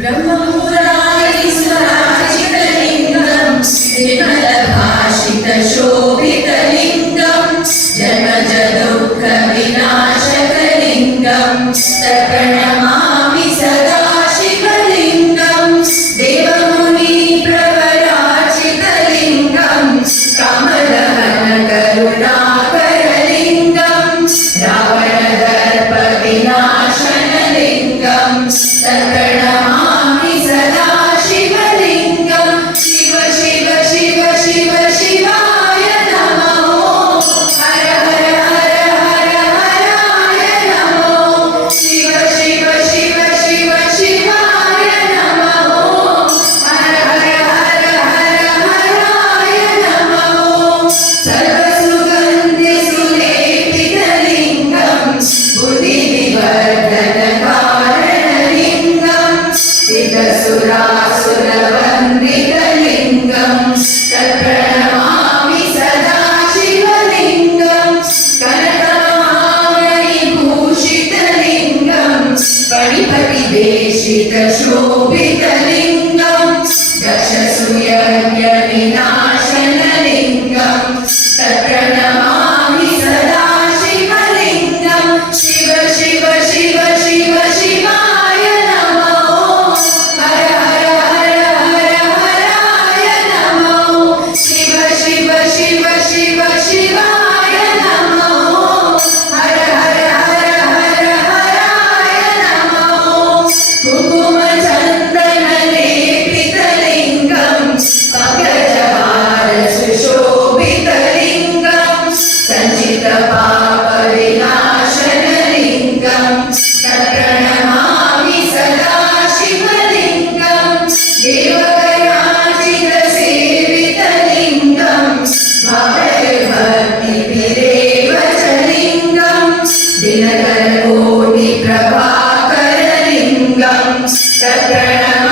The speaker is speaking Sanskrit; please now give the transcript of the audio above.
ब्रह्मपुराणेश्वराचितलिङ्गं विमलभाषितशोभितलिङ्गं जन्मजदुःखविनाशकलिङ्गं तत्प्रणमामि सदा शिवलिङ्गं देवमुनिप्रवराचितलिङ्गं कामदहनकरुणाकरलिङ्गं रावणदर्पविनाशनलिङ्गं तत्प्रणमामि सदा शिवलिङ्गं शिव शिव शिव शिव शिवाय नमो हर हर हर हर हराय नमो शिव शिव शिव शिव शिवाय नमो हर हर हर हर हराय नमो सर्वसुगन्धिसुलेपितलिङ्गं बुद्धिविवर्धनकारणलिङ्गं सिद्धसुरासुरवन्दितलिङ्गं तत्प्रणमामि सदा शिवलिङ्गं कनकमहामणिभूषितलिङ्गं फणिपतिवेशितशोभितलिङ्गं दक्षसूयज्ञविनाशनलिङ्गं तत्प्रणमामि सदा शिवलिङ्गं शिव शिव शिव शिव शिवाय नमो हर हर हर हर हराय नमो शिव शिव शिव शिव शिवाय नमो हर हर हर हर हराय नमो कुङ्कुमचन्दनलेपितलिङ्गं पङ्कजहारसुशोभितलिङ्गं सञ्चितपापविनाशनलिङ्गं तत्प्रणमामि सदा शिवलिङ्गं देवकराजितसेवितलिङ्गं भक्तिभिरेव च लिङ्गं दिनकरकोटिप्रभाकरलिङ्गं तत्प्रणमामि